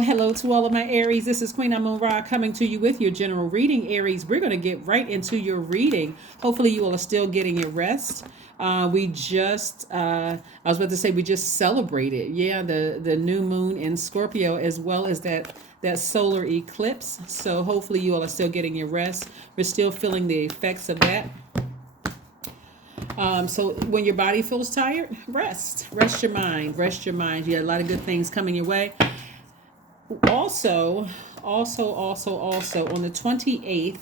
Hello to all of my Aries. This is Queen Amun Ra coming to you with your general reading. Aries, we're going to get right into your reading. Hopefully you all are still getting your rest. We just celebrated, the new moon in Scorpio, as well as that solar eclipse. So hopefully you all are still getting your rest. We're still feeling the effects of that. So when your body feels tired, rest your mind, You got a lot of good things coming your way. Also on the 28th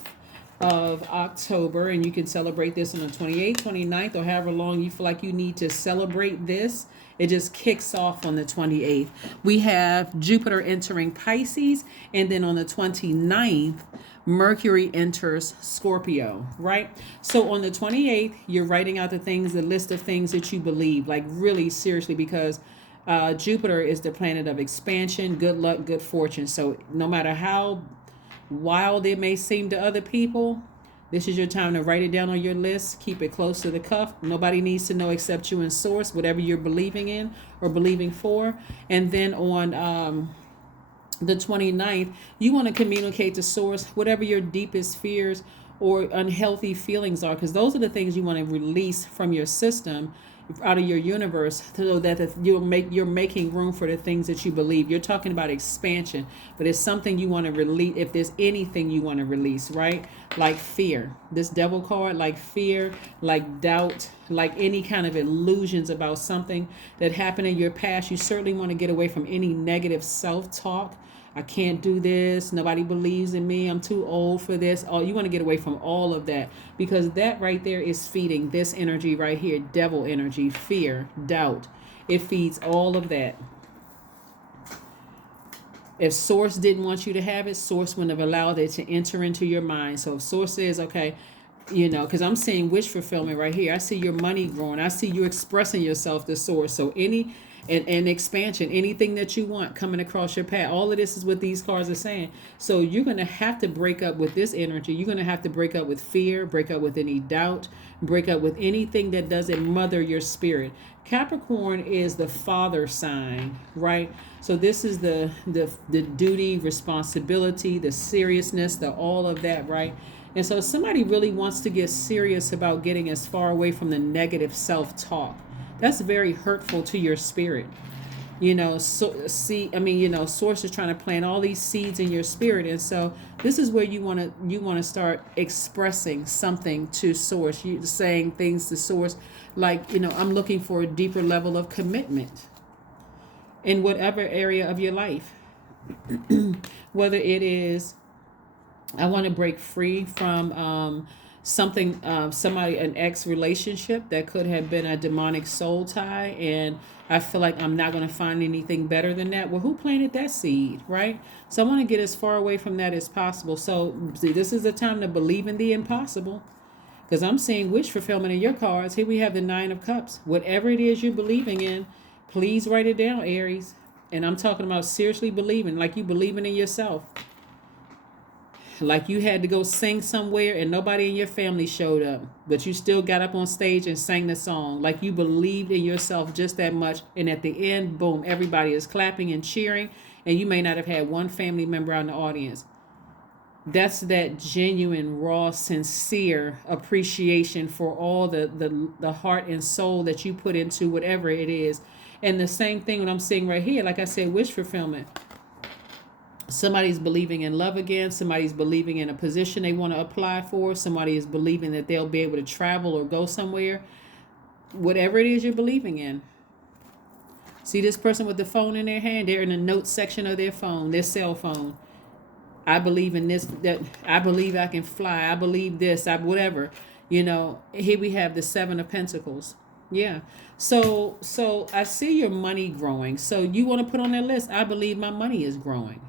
of October, and you can celebrate this on the 28th, 29th, or however long you feel like you need to celebrate this. It just kicks off on the 28th. We have Jupiter entering Pisces, and then on the 29th, Mercury enters Scorpio, right? So on the 28th, you're writing out the list of things that you believe, like really seriously, because Jupiter is the planet of expansion, good luck, good fortune. So no matter how wild it may seem to other people, this is your time to write it down on your list. Keep it close to the cuff. Nobody needs to know except you and source, whatever you're believing in or believing for. And then on the 29th, you want to communicate to source whatever your deepest fears or unhealthy feelings are, because those are the things you want to release from your system, out of your universe, so that you're making room for the things that you believe. You're talking about expansion, but it's something you want to release. If there's anything you want to release, right? Like fear, this devil card, like fear, like doubt, like any kind of illusions about something that happened in your past. You certainly want to get away from any negative self-talk. I can't do this. Nobody believes in me. I'm too old for this. Oh, you want to get away from all of that, because that right there is feeding this energy right here, devil energy, fear, doubt. It feeds all of that. If source didn't want you to have it, source wouldn't have allowed it to enter into your mind. So if source says, okay, because I'm seeing wish fulfillment right here. I see your money growing. I see you expressing yourself to source. So any and expansion, anything that you want coming across your path. All of this is what these cards are saying. So you're going to have to break up with this energy. You're going to have to break up with fear, break up with any doubt, break up with anything that doesn't mother your spirit. Capricorn is the father sign, right? So this is the duty, responsibility, the seriousness, the all of that, right? And so somebody really wants to get serious about getting as far away from the negative self-talk. That's very hurtful to your spirit. Source is trying to plant all these seeds in your spirit. And so this is where you want to start expressing something to source. You saying things to source, like, I'm looking for a deeper level of commitment in whatever area of your life. Whether it is, I want to break free from something, an ex relationship that could have been a demonic soul tie, and I feel like I'm not going to find anything better than that. Well, who planted that seed, right? So I want to get as far away from that as possible. So see, this is the time to believe in the impossible, because I'm seeing wish fulfillment in your cards. Here we have the Nine of Cups. Whatever it is you're believing in, please write it down, Aries. And I'm talking about seriously believing, like you believing in yourself. Like you had to go sing somewhere and nobody in your family showed up, but you still got up on stage and sang the song. Like you believed in yourself just that much. And at the end, boom, everybody is clapping and cheering. And you may not have had one family member out in the audience. That's that genuine, raw, sincere appreciation for all the heart and soul that you put into whatever it is. And the same thing when I'm seeing right here, like I said, wish fulfillment. Somebody's believing in love again. Somebody's believing in a position they want to apply for. Somebody is believing that they'll be able to travel or go somewhere. Whatever it is you're believing in. See this person with the phone in their hand? They're in the notes section of their phone, their cell phone. I believe in this, that I believe I can fly. I believe this, whatever. Here we have the Seven of Pentacles. Yeah. So I see your money growing. So you want to put on that list, I believe my money is growing.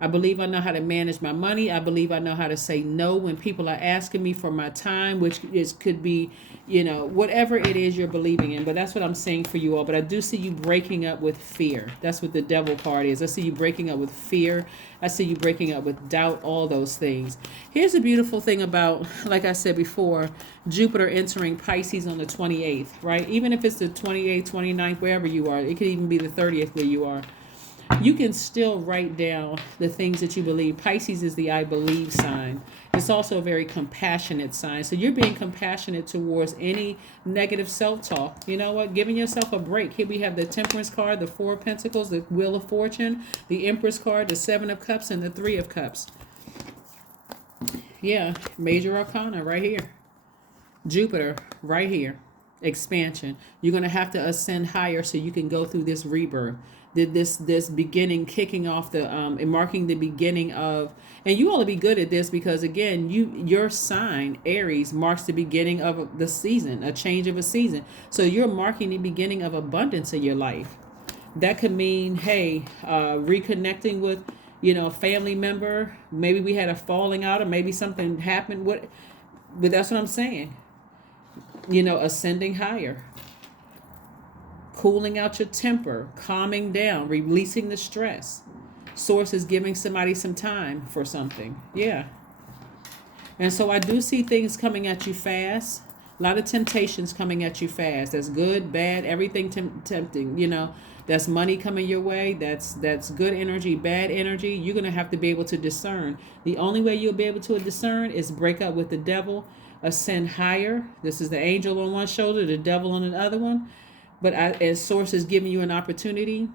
I believe I know how to manage my money. I believe I know how to say no when people are asking me for my time, which could be, whatever it is you're believing in. But that's what I'm saying for you all. But I do see you breaking up with fear. That's what the devil card is. I see you breaking up with fear. I see you breaking up with doubt, all those things. Here's the beautiful thing about, like I said before, Jupiter entering Pisces on the 28th, right? Even if it's the 28th, 29th, wherever you are, it could even be the 30th where you are. you can still write down the things that you believe. Pisces is the I believe sign. It's also a very compassionate sign. So you're being compassionate towards any negative self-talk. You know what? Giving yourself a break. Here we have the Temperance card, the Four of Pentacles, the Wheel of Fortune, the Empress card, the Seven of Cups, and the Three of Cups. Yeah, Major Arcana right here. Jupiter right here. Expansion. You're going to have to ascend higher so you can go through this rebirth. This beginning, kicking off the and marking the beginning of, and you ought to be good at this because again, your sign Aries marks the beginning of the season, a change of a season. So you're marking the beginning of abundance in your life. That could mean, hey, reconnecting with, a family member. Maybe we had a falling out, or maybe something happened. But that's what I'm saying. Ascending higher, cooling out your temper, calming down, releasing the stress. Source is giving somebody some time for something. Yeah. And so I do see things coming at you fast. A lot of temptations coming at you fast. That's good, bad, everything tempting. That's money coming your way. That's good energy, bad energy. You're going to have to be able to discern. The only way you'll be able to discern is break up with the devil, ascend higher. This is the angel on one shoulder, the devil on the other one. But as Source is giving you an opportunity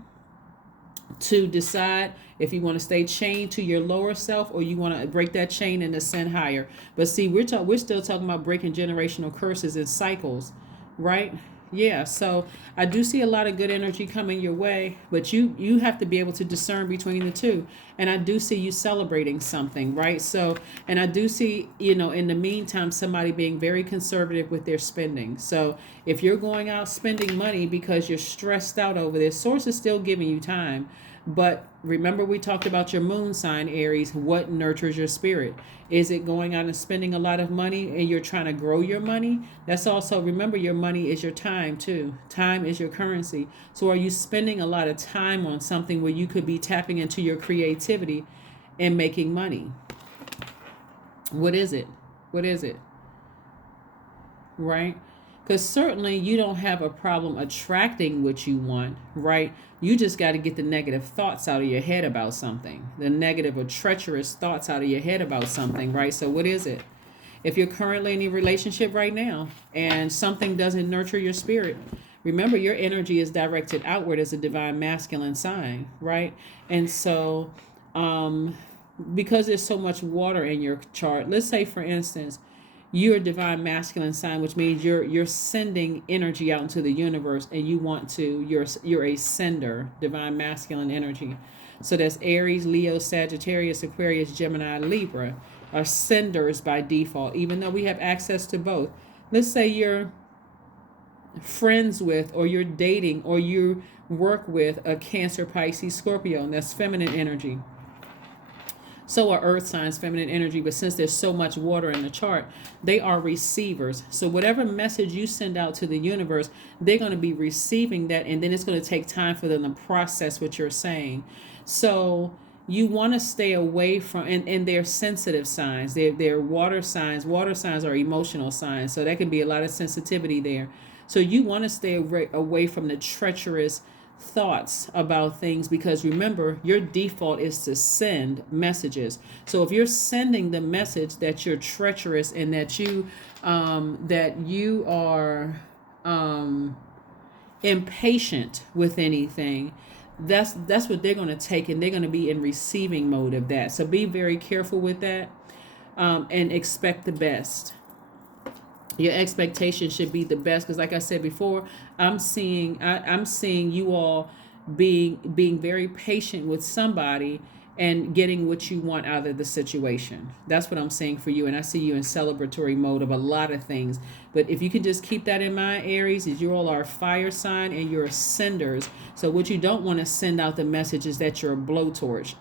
to decide if you want to stay chained to your lower self or you want to break that chain and ascend higher. But see, we're still talking about breaking generational curses and cycles, right? Yeah, so I do see a lot of good energy coming your way, but you have to be able to discern between the two. And I do see you celebrating something, right? So, and I do see, in the meantime, somebody being very conservative with their spending. So if you're going out spending money because you're stressed out over this, Source is still giving you time. But remember, we talked about your moon sign, Aries. What nurtures your spirit? Is it going out and spending a lot of money and you're trying to grow your money? That's also, remember, your money is your time too. Time is your currency. So are you spending a lot of time on something where you could be tapping into your creativity and making money? What is it? What is it? Right? Because certainly you don't have a problem attracting what you want, right? You just got to get the negative thoughts out of your head about something, the negative or treacherous thoughts out of your head about something, right? So what is it? If you're currently in a relationship right now and something doesn't nurture your spirit, remember your energy is directed outward as a divine masculine sign, right? And so because there's so much water in your chart, let's say, for instance, you're a divine masculine sign, which means you're sending energy out into the universe, and you're a sender, divine masculine energy. So that's Aries, Leo, Sagittarius, Aquarius, Gemini, Libra are senders by default, even though we have access to both. Let's say you're friends with, or you're dating, or you work with a Cancer, Pisces, Scorpio, and that's feminine energy. So are earth signs, feminine energy, but since there's so much water in the chart, they are receivers. So whatever message you send out to the universe, they're going to be receiving that, and then it's going to take time for them to process what you're saying. So you want to stay away from, and they're sensitive signs. They're water signs. Water signs are emotional signs, so there can be a lot of sensitivity there. So you want to stay away from the treacherous thoughts about things, because remember, your default is to send messages. So if you're sending the message that you're treacherous and that you are impatient with anything, that's what they're going to take, and they're going to be in receiving mode of that. So be very careful with that, and expect the best. Your expectation should be the best, because like I said before, I'm seeing you all being very patient with somebody and getting what you want out of the situation. That's what I'm saying for you. And I see you in celebratory mode of a lot of things. But if you can just keep that in mind, Aries, is you all are a fire sign and you're senders. So what you don't want to send out the message is that you're a blowtorch.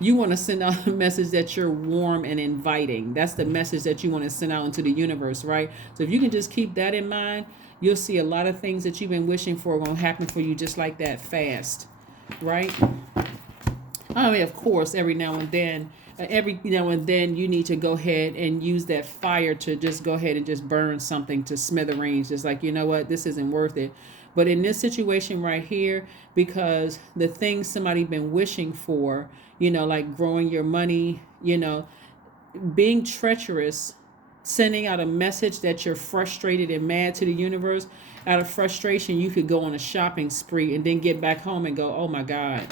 You want to send out a message that you're warm and inviting. That's the message that you want to send out into the universe, right? So if you can just keep that in mind, you'll see a lot of things that you've been wishing for are going to happen for you just like that, fast, right? I mean, of course, every now and then you need to go ahead and use that fire to just go ahead and just burn something to smithereens. Just like, you know what, this isn't worth it. But in this situation right here, because the things somebody been wishing for, like growing your money, being treacherous, sending out a message that you're frustrated and mad to the universe. Out of frustration, you could go on a shopping spree and then get back home and go, oh my God,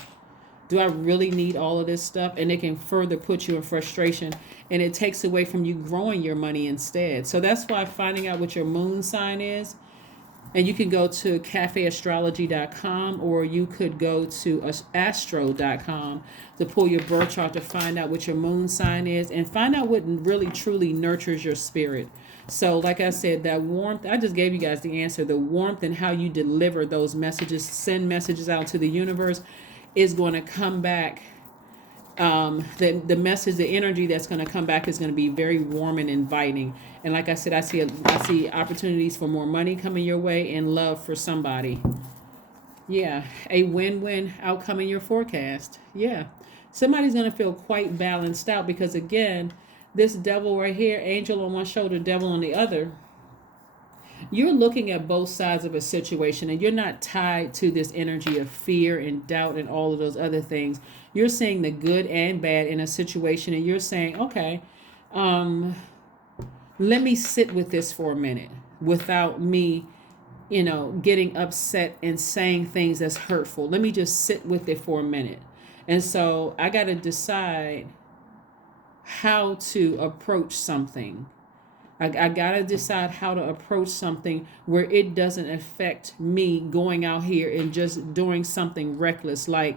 do I really need all of this stuff? And it can further put you in frustration, and it takes away from you growing your money instead. So that's why finding out what your moon sign is, and you can go to cafeastrology.com, or you could go to astro.com to pull your birth chart to find out what your moon sign is and find out what really truly nurtures your spirit. So like I said, that warmth, I just gave you guys the answer. The warmth and how you deliver those messages, send messages out to the universe, is going to come back. The message, the energy that's going to come back is going to be very warm and inviting. And like I said, I see opportunities for more money coming your way and love for somebody. Yeah, a win-win outcome in your forecast. Yeah, somebody's going to feel quite balanced out, because again, this devil right here, angel on one shoulder, devil on the other, you're looking at both sides of a situation, and you're not tied to this energy of fear and doubt and all of those other things. You're seeing the good and bad in a situation, and you're saying, okay, let me sit with this for a minute without me, getting upset and saying things that's hurtful. Let me just sit with it for a minute. And so I got to decide how to approach something. I got to decide how to approach something where it doesn't affect me going out here and just doing something reckless, like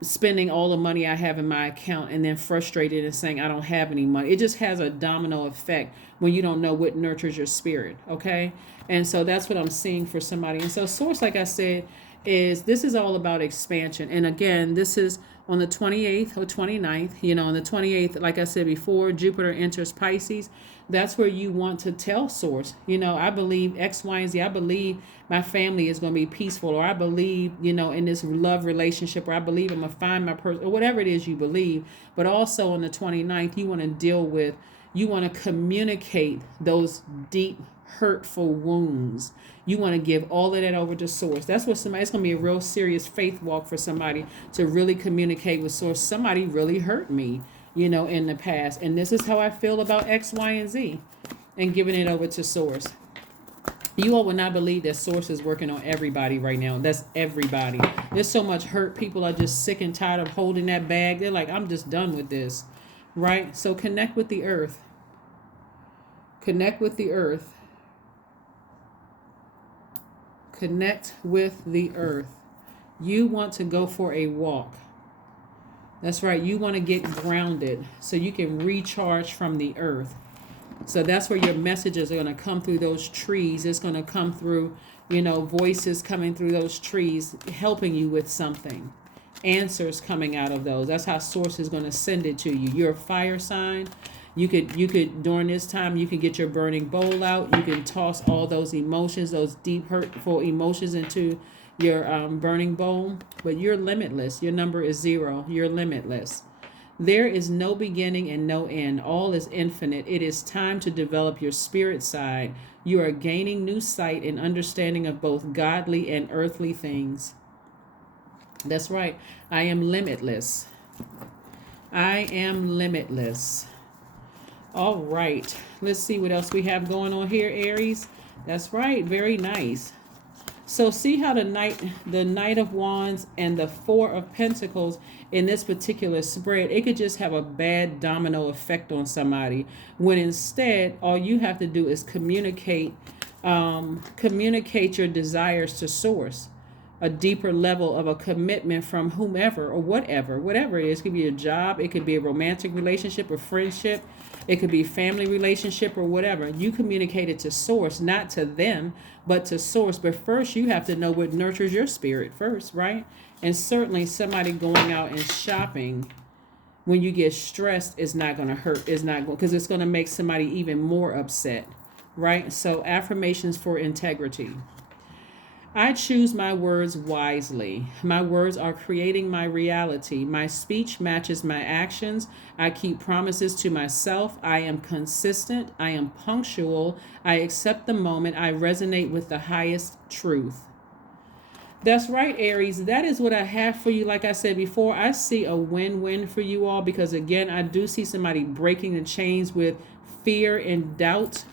spending all the money I have in my account and then frustrated and saying I don't have any money. It just has a domino effect when you don't know what nurtures your spirit, okay? And so that's what I'm seeing for somebody. And so source, like I said, this is all about expansion. And again, this is on the 28th or 29th. On the 28th, like I said before, Jupiter enters Pisces. That's where you want to tell source, I believe X, Y, and Z. I believe my family is going to be peaceful, or I believe, in this love relationship, or I believe I'm going to find my person, or whatever it is you believe. But also on the 29th, you want to communicate those deep, hurtful wounds. You want to give all of that over to source. That's what it's going to be a real serious faith walk for somebody to really communicate with source. Somebody really hurt me, in the past. And this is how I feel about X, Y, and Z, and giving it over to source. You all would not believe that source is working on everybody right now. That's everybody. There's so much hurt. People are just sick and tired of holding that bag. They're like, I'm just done with this, right? So connect with the earth. Connect with the earth. Connect with the earth. You want to go for a walk. That's right. You want to get grounded so you can recharge from the earth. So that's where your messages are going to come through those trees. It's going to come through, voices coming through those trees, helping you with something. Answers coming out of those. That's how source is going to send it to you. You're a fire sign. You could during this time, you can get your burning bowl out. You can toss all those emotions, those deep hurtful emotions into your burning bowl. But you're limitless. Your number is 0. You're limitless. There is no beginning and no end. All is infinite. It is time to develop your spirit side. You are gaining new sight and understanding of both godly and earthly things. That's right. I am limitless. I am limitless. All right. Let's see what else we have going on here, Aries. That's right. Very nice. So see how the Knight of Wands and the Four of Pentacles in this particular spread, it could just have a bad domino effect on somebody, when instead all you have to do is communicate your desires to source. A deeper level of a commitment from whomever or whatever it is. It could be a job, it could be a romantic relationship, a friendship, it could be family relationship or whatever. You communicate it to source, not to them, but to source. But first you have to know what nurtures your spirit first, right? And certainly somebody going out and shopping when you get stressed is not going to hurt, because it's going to make somebody even more upset, right? So affirmations for integrity. I choose my words wisely. My words are creating my reality. My speech matches my actions. I keep promises to myself. I am consistent. I am punctual. I accept the moment. I resonate with the highest truth. That's right, Aries. That is what I have for you. Like I said before, I see a win-win for you all because, again, I do see somebody breaking the chains with fear and doubt.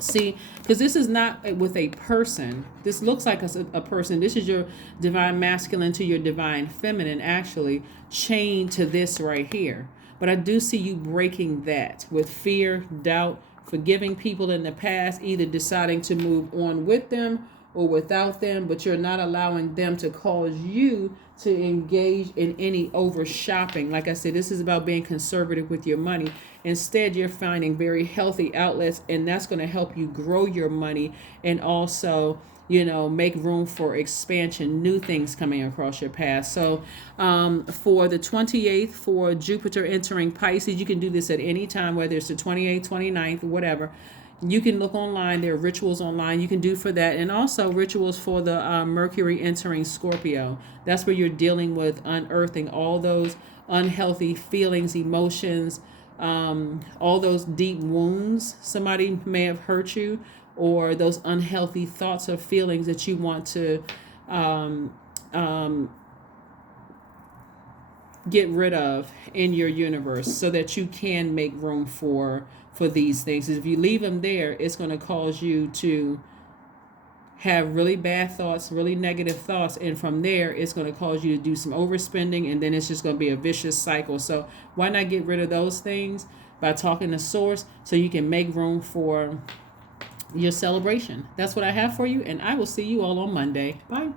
See, because this is not with a person. This looks like a person. This is your divine masculine to your divine feminine, actually, chained to this right here. But I do see you breaking that with fear, doubt, forgiving people in the past, either deciding to move on with them or without them, but you're not allowing them to cause you to engage in any over shopping. Like I said, this is about being conservative with your money. Instead, you're finding very healthy outlets, and that's going to help you grow your money and also, make room for expansion, new things coming across your path. So for the 28th, for Jupiter entering Pisces, you can do this at any time, whether it's the 28th, 29th, whatever. You can look online. There are rituals online you can do for that. And also rituals for the Mercury entering Scorpio. That's where you're dealing with unearthing all those unhealthy feelings, emotions, all those deep wounds somebody may have hurt you, or those unhealthy thoughts or feelings that you want to um, um, get rid of in your universe so that you can make room for these things. If you leave them there, it's going to cause you to have really bad thoughts, really negative thoughts, and from there it's going to cause you to do some overspending, and then it's just going to be a vicious cycle. So why not get rid of those things by talking to source so you can make room for your celebration? That's what I have for you, and I will see you all on Monday. Bye.